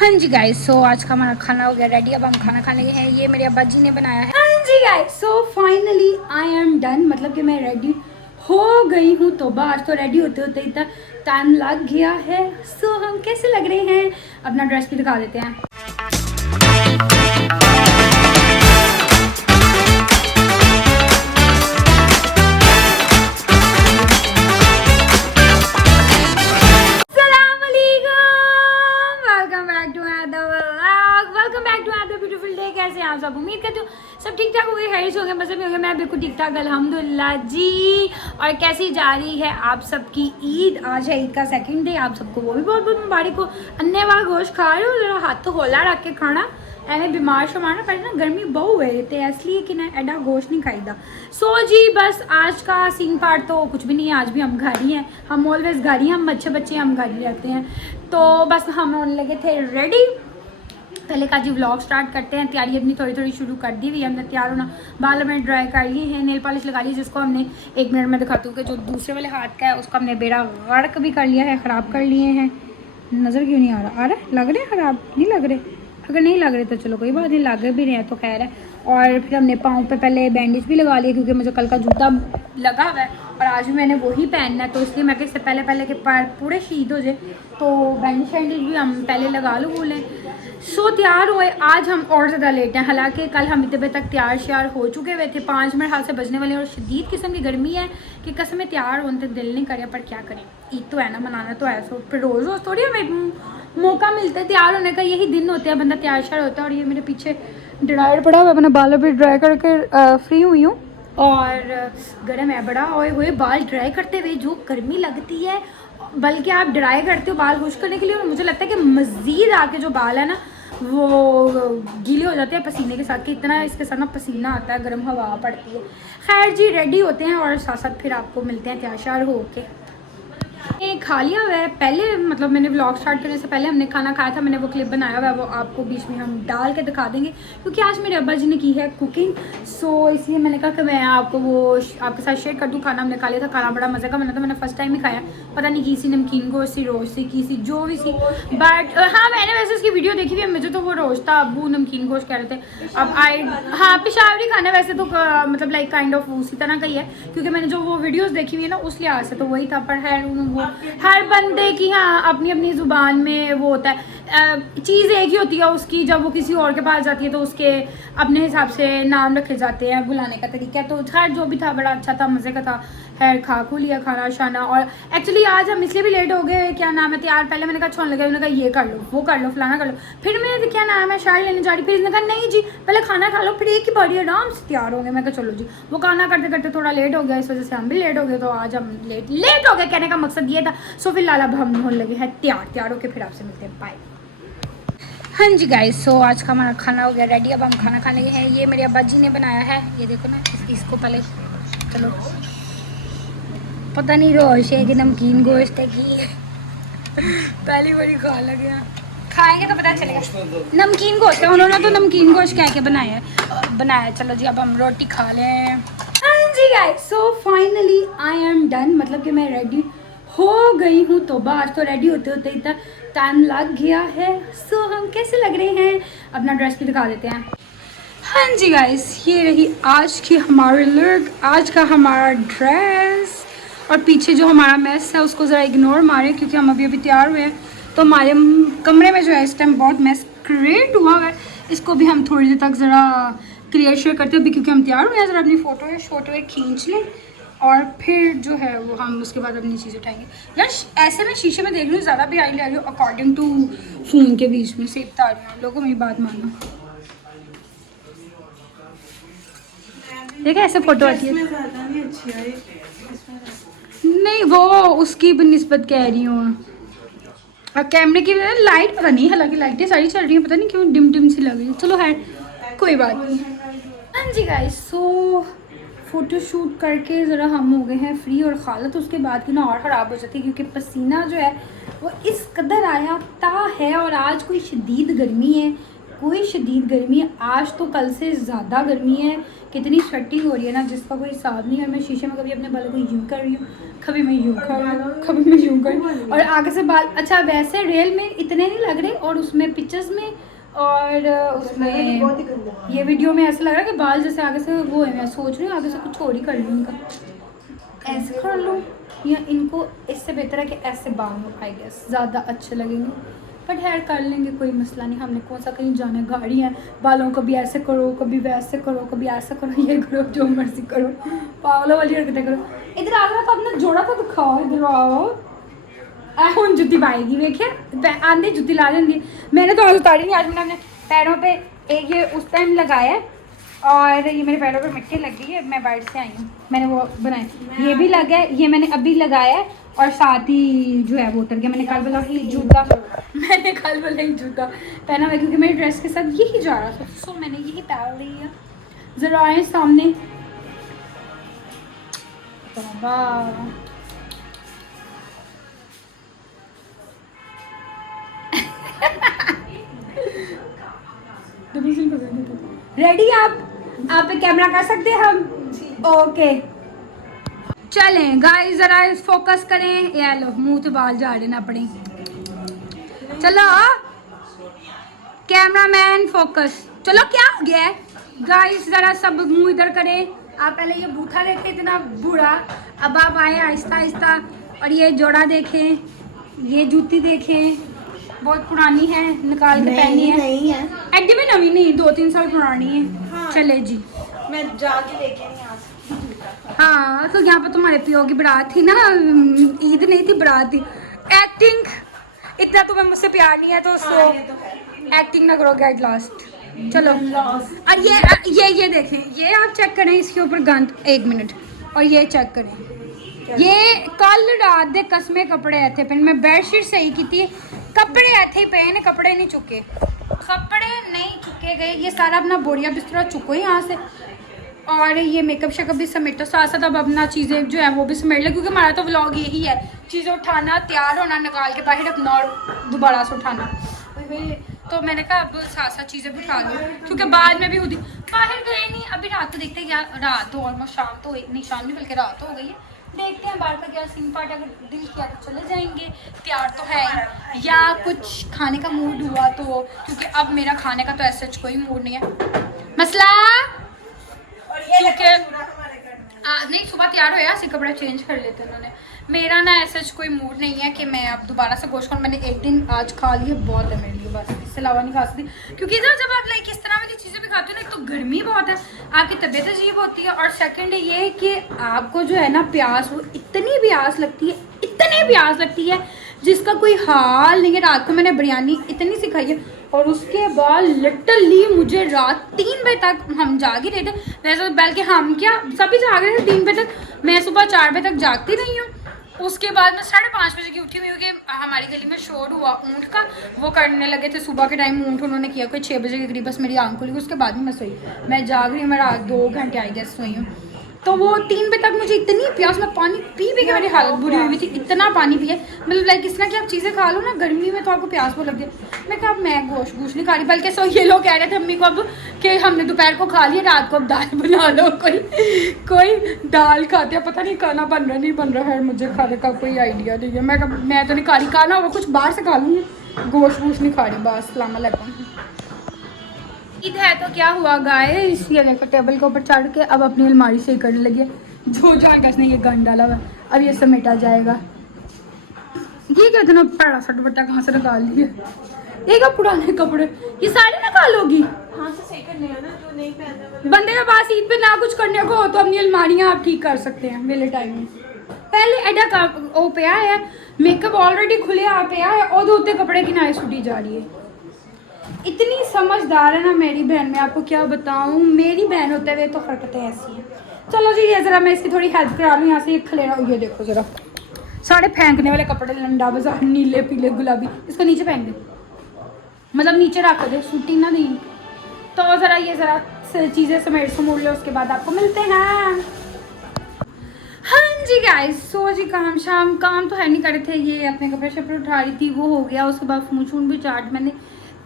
हाँ जी गाइस, सो आज का हमारा खाना हो गया रेडी। अब हम खाना खाने गए हैं। ये मेरे अब्बा जी ने बनाया है। हाँ जी guys, so finally I am done, मतलब कि मैं रेडी हो गई हूँ। तो आज तो रेडी होते होते इतना टाइम लग गया है। सो हम कैसे लग रहे हैं, अपना ड्रेस भी दिखा देते हैं। कैसे आप सब, उम्मीद करती हूँ सब ठीक ठाक हो गए, हैरिस हो गए, मज़े में हो गए। मैं बिल्कुल ठीक ठाक अल्हम्दुलिल्लाह जी। और कैसी जा रही है आप सबकी ईद? आज है ईद का सेकंड डे। आप सबको वो भी बहुत बहुत मुबारक हो। अन्य वाला गोश्त खा रहे हो, जरा हाथ तो होला रख के खाना। एवं बीमार शमार ना पहले ना गर्मी बहु हुए थे, इसलिए कि ना एडा गोश्त नहीं खाईदा। सो जी बस आज का सीन पार्ट तो कुछ भी नहीं है। आज भी हम घर ही हैं, हम ऑलवेज घर ही, हम अच्छे बच्चे हम घर ही रहते हैं। तो बस हम होने लगे थे रेडी। पहले का जी व्लॉग स्टार्ट करते हैं। तैयारी अपनी थोड़ी थोड़ी शुरू कर दी हुई। हमने तैयार होना, बाल हमने ड्राई कर लिए हैं, नेल पॉलिश लगा ली, जिसको हमने 1 मिनट में दिखाती हूँ कि जो दूसरे वाले हाथ का है उसको हमने बेड़ा गर्क भी कर लिया है, ख़राब कर लिए हैं। नज़र क्यों नहीं आ रहा? आ रहा है? लग रहे हैं ख़राब? नहीं लग रहे? अगर नहीं लग रहे तो चलो कोई बात नहीं, लग भी रहे हैं तो खैर है। और फिर हमने पाँव पे पहले बैंडेज भी लगा लिया, क्योंकि मुझे कल का जूता लगा हुआ है और आज भी मैंने वही पहनना है। तो इसलिए मैं इससे पहले के पैर पूरे शहीद हो जाए, तो बैंडेज शैंडेज भी हम पहले लगा लो बोलें। सो तैयार हुए। आज हम और ज़्यादा लेट हैं, हालांकि कल हम इतने बजे तक तैयार श्यार हो चुके हुए थे। 5 मिनट हाथ से बजने वाले और शदीद किस्म की गर्मी है कि कसम में तैयार होने दिल नहीं करे, पर क्या करें, ईद तो है ना, मनाना तो है। सो फिर रोज़ रोज़ थोड़ी हमें मौका मिलता है तैयार होने का, यही दिन होते हैं बंदा तैयार श्यार होता है। और ये मेरे पीछे ड्रायर पड़ा हुआ है, मैंने बालों पर ड्राई करके फ्री हुई हूँ। और गर्म है बड़ा, और हुए बाल ड्राई करते हुए जो गर्मी लगती है, बल्कि आप ड्राई करते हो बाल खुश करने के लिए, और मुझे लगता है कि मज़ीद आके जो बाल है ना वो गीले हो जाते हैं पसीने के साथ, कि इतना इसके साथ ना पसीना आता है, गर्म हवा पड़ती है। खैर जी रेडी होते हैं और साथ साथ फिर आपको मिलते हैं तैयार श्यार हो के। खा लिया हुआ है पहले, मतलब मैंने व्लॉग स्टार्ट करने से पहले हमने खाना खाया था। मैंने वो क्लिप बनाया हुआ है, वो आपको बीच में हम डाल के दिखा देंगे, क्योंकि आज मेरे अब्बा जी ने की है कुकिंग। सो इसलिए मैंने कहा कि मैं आपको वो आपके साथ शेयर कर दूँ। खाना हमने खा लिया था, खाना बड़ा मज़े का बना था। मैंने फर्स्ट टाइम ही खाया, पता नहीं की सी नमकीन गोश्त सी, रोस्ट सी की सी, जो भी सी। बट हाँ मैंने वैसे इसकी वीडियो देखी हुई है, मुझे तो वो रोस्ट था, अबू नमकीन गोश्त कह रहे थे। अब आई हाँ पेशावरी खाना वैसे तो मतलब लाइक काइंड ऑफ उसी तरह का ही है, क्योंकि मैंने जो वो वीडियोज़ देखी हुई है ना उस लिहाज से तो वही था। पर है वो हर बंदे की हाँ अपनी अपनी ज़ुबान में वो होता है, चीज़ एक ही होती है उसकी। जब वो किसी और के पास जाती है तो उसके अपने हिसाब से नाम रखे जाते हैं, बुलाने का तरीका। तो खैर जो भी था बड़ा अच्छा था, मज़े का था। खैर खा खू लिया खाना शाना। और एक्चुअली आज हम इसलिए भी लेट हो गए, क्या नाम है तैयार, पहले मैंने कहा छोड़ने लगा, उन्होंने कहा ये कर लो वो कर लो फलाना कर लो। फिर मैंने क्या नाम है शाड़ी लेने जा रही, फिर इसने कहा नहीं जी पहले खाना खा लो, फिर एक ही बारी आराम से तैयार हो गए। मैं कहा चलो जी, वो खाना करते करते थोड़ा लेट हो गया, इस वजह से हम भी लेट हो गए। तो आज हम लेट हो गए, कहने का मकसद ये था। सो फिलहाल अब हम होने लगे हैं तैयार होके, फिर आपसे मिलते हैं, बाय। हाँ जी गाइस, सो आज का हमारा खाना हो गया रेडी। अब हम खाना खाने गए हैं। ये मेरे अब्बा जी ने बनाया है, ये देखो ना। इसको पहले चलो, पता नहीं रोश है कि नमकीन गोश्त है कि पहली बारी खा लगे हैं, खाएंगे तो पता चलेगा। नमकीन गोश्त है, उन्होंने तो नमकीन गोश्त कह के बनाया। चलो जी अब हम रोटी खा लें। हाँ जी guys, so finally I am done, मतलब कि मैं रेडी हो गई हूँ। तो आज तो रेडी होते होते इतना टाइम लग गया है। सो हम कैसे लग रहे हैं, अपना ड्रेस भी दिखा देते हैं। हाँ जी गाइस, ये रही आज की हमारी लुक, आज का हमारा ड्रेस। और पीछे जो हमारा मेस है उसको ज़रा इग्नोर मारें, क्योंकि हम अभी हुए हैं। तो हमारे कमरे में जो है इस टाइम बहुत मेस क्रिएट हुआ है। इसको भी हम थोड़ी देर तक ज़रा क्लियर शेयर करते हैं, क्योंकि हम तैयार हुए हैं। ज़रा अपनी फ़ोटो खींच लें और फिर जो है वो हम उसके बाद अपनी चीज़ उठाएंगे। यार ऐसे मैं शीशे में देख रही हूँ, ज़्यादा भी आई ले रही हूँ अकॉर्डिंग टू फ़ोन के बीच में से इतना आ रही हूँ। लोगों मेरी बात मानो, देखा ऐसे फ़ोटो आती है। नहीं वो उसकी भी निस्बत कह रही हूँ, और कैमरे की लाइट पता नहीं, हालांकि लाइटें सारी चल रही हैं, पता नहीं क्यों डिम डिम सी लग रही है। चलो है कोई बात नहीं। हाँ जी गाइस, सो फ़ोटो शूट करके ज़रा हम हो गए हैं फ्री, और हालत उसके बाद की ना और ख़राब हो जाती है, क्योंकि पसीना जो है वो इस कदर आया ता है। और आज कोई शदीद गर्मी है, कोई शदीद गर्मी है। आज तो कल से ज़्यादा गर्मी है, कितनी स्वेटिंग हो रही है ना जिसका कोई हिसाब नहीं है। मैं शीशे में कभी अपने बालों को यूँ कर रही हूँ, कभी मैं यूँ कर रही हूँ, कभी मैं यूँ कर रही हूँ, और आगे से बाल। अच्छा वैसे रियल में इतने नहीं लग रहे, और उसमें पिक्चर्स में और उसमें ये वीडियो में ऐसा लग रहा है कि बाल जैसे आगे से वो है। मैं सोच रही हूँ आगे से कुछ और ही कर लूँ इनका, ऐसे कर लूँ, या इनको इससे बेहतर है कि ऐसे बाल हो, आई गेस ज़्यादा अच्छे लगेंगे। बट हेयर कर लेंगे, कोई मसला नहीं। हमने कौन सा कहीं जाना है, गाड़ी है, बालों को भी ऐसे करो, कभी वैसे करो, कभी ऐसा करो, ये करो, जो मर्जी करो, पागलों वाली हरकतें करो। इधर आ रहा था, अपना जोड़ा तो दिखाओ, इधर आओ। हूँ जुत्ती पाएगी, देखिए आंधी जुत्ती ला देंगी। मैंने तो आज उतारी नहीं, आज मैंने अपने पैरों पे एक ये उस टाइम लगाया है, और ये मेरे पैरों पे मिट्टी लग गई है, मैं बाहर से आई हूँ, मैंने वो बनाया, ये भी लगा है, ये मैंने अभी लगाया है, और साथ ही जो है वो उतर गया। मैंने कल वाला ही जूता पहना हुआ, क्योंकि मेरी ड्रेस के साथ यही जा रहा था, सो मैंने यही पहन लिया। ज़रा आए सामने, रेडी आप पे कैमरा कर सकते हैं हम? ओके चलें गाइस, जरा फोकस करें। ये लो मुंह तो बाल जा रहे हैं अपने, चलो कैमरामैन फोकस। चलो क्या हो गया है गाइस, जरा सब मुंह इधर करें। आप पहले ये बूथा देखे इतना बूढ़ा, अब आप आए आहिस्ता आहिस्ता, और ये जोड़ा देखें, ये जूती देखें, बहुत पुरानी है, निकाल के पहनी है। नहीं है एक्टिव में, नवी नहीं, 2-3 साल पुरानी है। हाँ। चले जी, मैं जाके लेके नहीं आ सकती। हाँ तो यहाँ पे तुम्हारे पियो की बारात थी ना, ईद नहीं थी बारात थी। एक्टिंग इतना तुम्हें मुझसे प्यार नहीं है तो एक्टिंग ना करो, गेट लॉस्ट। चलो और ये देखें, ये आप चेक करें, इसके ऊपर गंद, 1 मिनट, और ये चेक करें, ये कल रात दे कसमे कपड़े ऐसे पे, मैं बेडशीट सही की थी, कपड़े ऐसे ही पे ने, कपड़े नहीं चुके, कपड़े नहीं चुके गए। ये सारा अपना बोरिया बिस्तरा चुको ही यहाँ से, और ये मेकअप शेकअप भी समेटो साथ साथ, अब अपना चीज़ें जो है वो भी समेट ले, क्योंकि हमारा तो व्लॉग यही है, चीज़ें उठाना, तैयार होना, निकाल के बाहर रखना और दोबारा से उठाना। तो मैंने कहा अब साथ साथ चीज़ें भी उठा लो, क्योंकि बाद में भी खुद बाहर गए नहीं। अभी रात को देखते हैं क्या, रात तो ऑलमोस्ट शाम तो नहीं, शाम नहीं बल्कि रात हो गई है, देखते हैं बाहर का क्या सीन पार्ट, अगर दिल किया तो चले जाएंगे, तैयार तो है, या कुछ खाने का मूड हुआ तो, क्योंकि अब मेरा खाने का तो ऐसा कोई मूड नहीं है मसला, क्योंकि नहीं सुबह तैयार होया, ऐसे कपड़ा चेंज कर लेते उन्होंने। मेरा ना ऐसा कोई मूड नहीं है कि मैं अब दोबारा से गोश्त खाऊं। मैंने एक दिन आज खा लिया, बहुत है मेरे लिए, बस इससे अलावा नहीं खा सकती, क्योंकि ना जब आप लाइक इस तरह की चीज़ें भी खाते हो ना, एक तो गर्मी बहुत है, आपकी तबीयत अजीब होती है, और सेकंड ये कि आपको जो है ना प्यास, वो इतनी प्यास लगती है जिसका कोई हाल नहीं है। रात को मैंने बिरयानी इतनी सी खाई है, और उसके बाद लिटरली मुझे रात 3 बजे तक, हम जाग ही रहे थे वैसे, बल्कि हम क्या सभी जाग रहे थे 3 बजे तक, मैं सुबह 4 बजे तक जागती रही हूँ। उसके बाद मैं 5:30 बजे की उठी हुई, क्योंकि हमारी गली में शोर हुआ ऊँट का, वो करने लगे थे सुबह के टाइम ऊँट, उन्होंने किया कोई 6 बजे के करीब, बस मेरी आंख खुली, उसके बाद ही मैं सोई। मैं जाग रही हूँ, मैं रात 2 घंटे आई गेस सोई हूँ। तो वो 3 बजे तक मुझे इतनी प्यास, मैं पानी पी के मेरी हालत बुरी हुई थी, इतना पानी पिए, मतलब लाइक इस तरह की आप चीज़ें खा लो ना गर्मी में तो आपको प्यास बहुत लगती है। मैं कहा मैं गोश्त नहीं खा रही, बल्कि सो ये लोग कह रहे थे अम्मी को अब कि हमने दोपहर को खा लिया, रात को अब दाल बना लो, कोई दाल खाते हैं, पता नहीं खाना बन रहा नहीं बन रहा है, मुझे खाने का कोई आइडिया नहीं है। मैं तो नहीं खा रही, खाना होगा कुछ बाहर से खा लूँगी, गोश्त नहीं खा रही, बस सलाम अलैकुम। ईद है तो क्या हुआ गाइस, ये देखो टेबल के ऊपर चढ़ के अब अपनी अलमारी से ही करने लगी, जो जान कसने ये गन डाला हुआ, अब ये समेटा जाएगा। ये क्या इतना बड़ा सा दुपट्टा कहाँ से निकाल लिए, ये क्या पुराने कपड़े, ये सारे निकालोगी? हाँ से सही करने हैं ना, जो नहीं पहना बंदे के पास ईद पे ना कुछ करने को हो तो अपनी अलमारियाँ आप ठीक कर सकते हैं मेरे टाइम में। पहले एडा का वो पे है, मेकअप ऑलरेडी खुले आ पे है, और धोते कपड़े की नाई छुटी जा रही है। इतनी समझदार है ना मेरी बहन, मैं आपको क्या बताऊं, मेरी बहन होते हुए तो हरकतें ऐसी हैं। चलो जी ये ज़रा मैं इसकी थोड़ी हेल्प करा लूँ, यहाँ से ये खलेरा, ये देखो ज़रा सारे फेंकने वाले कपड़े, लंडा बाजार, नीले पीले गुलाबी, इसको नीचे फेंक दे, मतलब नीचे रख दे, शूटिंग ना दी। तो ज़रा ये ज़रा चीज़ें समेट समूट लो, उसके बाद आपको मिलते हैं। हाँ जी गाइस, सो जी काम तो है नहीं कर रहे थे, ये अपने कपड़े शपड़े उठा रही थी, वो हो गया। उसके बाद फोन भी चार्ज मैंने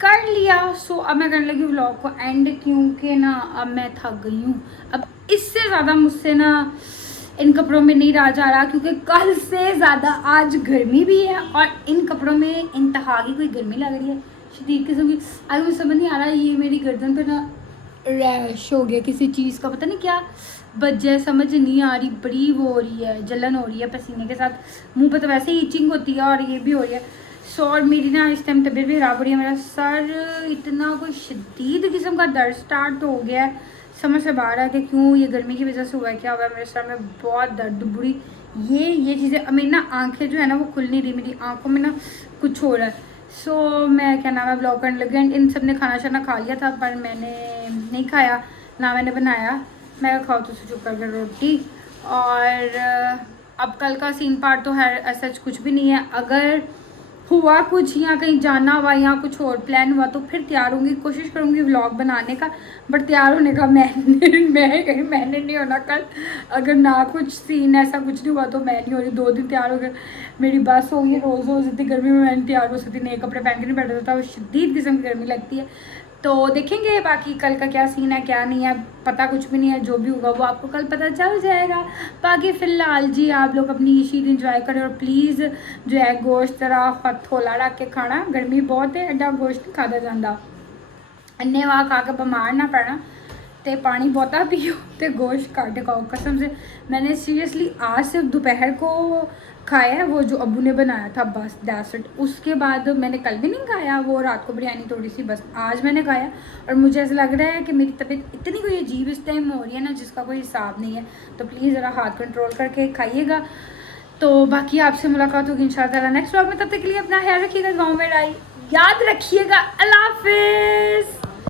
कर लिया। सो अब मैं करने लगी व्लॉग को एंड, क्योंकि ना अब मैं थक गई हूँ। अब इससे ज़्यादा मुझसे ना इन कपड़ों में नहीं रहा जा रहा, क्योंकि कल से ज़्यादा आज गर्मी भी है और इन कपड़ों में इंतहा की कोई गर्मी लग रही है शदीद किस्म की। आज मुझे समझ नहीं आ रहा, ये मेरी गर्दन पे ना रैश हो गया किसी चीज़ का, पता नहीं क्या वजह समझ नहीं आ रही, बड़ी वो हो रही है, जलन हो रही है पसीने के साथ, मुंह पे तो वैसे ही ईचिंग होती है और ये भी हो रही है। सो और मेरी ना इस टाइम तबीयत भी ख़राब हो रही है, मेरा सर इतना कोई शदीद किस्म का दर्द स्टार्ट हो गया है, समझ से बाहर है कि क्यों, ये गर्मी की वजह से हुआ है क्या हुआ है, मेरे सर में बहुत दर्द बुरी, ये चीज़ें, मेरी ना आंखें जो है ना वो खुल नहीं रही, मेरी आंखों में ना कुछ हो रहा है। सो मैं क्या नाम है ब्लॉग करने लगी एंड इन सब ने खाना शाना खा लिया था, पर मैंने नहीं खाया, ना मैंने बनाया, मैं खाओ तो चुप करके रोटी। और अब कल का सीन पार्ट तो है ऐसा कुछ भी नहीं है, अगर हुआ कुछ या कहीं जाना हुआ या कुछ और प्लान हुआ तो फिर तैयार होंगी, कोशिश करूँगी व्लॉग बनाने का, बट तैयार होने का मैंने नहीं होना कल, अगर ना कुछ सीन ऐसा कुछ नहीं हुआ तो मैं नहीं हो रही, 2 दिन तैयार हो गए मेरी बस होगी, रोज़ इतनी गर्मी में मैं नहीं तैयार हो सकती, नए कपड़े पहन के नहीं बैठा जाता, वो शदीद किस्म की गर्मी लगती है। तो देखेंगे बाकी कल का क्या सीन है क्या नहीं है, पता कुछ भी नहीं है, जो भी होगा वो आपको कल पता चल जाएगा। बाकी फ़िलहाल जी आप लोग अपनी ईद इंजॉय करें और प्लीज़ जो है गोश्त जरा थोड़ा रख के खाना, गर्मी बहुत है, एडा गोश्त नहीं खाता जाता, अन्य वहाँ खा के बीमार ना पड़ना, तो पानी बहुता पियो तो गोश्त काट खाओ कसम से। मैंने सीरियसली आज सिर्फ दोपहर को खाया है वो जो अब्बू ने बनाया था, बस दैट्स इट, उसके बाद मैंने कल भी नहीं खाया, वो रात को बिरयानी थोड़ी सी बस आज मैंने खाया। और मुझे ऐसा लग रहा है कि मेरी तबीयत इतनी कोई अजीब इस टाइम हो रही है ना जिसका कोई हिसाब नहीं है, तो प्लीज़ ज़रा हाथ कंट्रोल करके खाइएगा। तो बाकी आपसे मुलाकात होगी इंशाल्लाह नेक्स्ट व्लॉग में, तब तक के लिए अपना ख्याल रखिएगा, गाँव में याद रखिएगा, अल्लाह हाफिज़।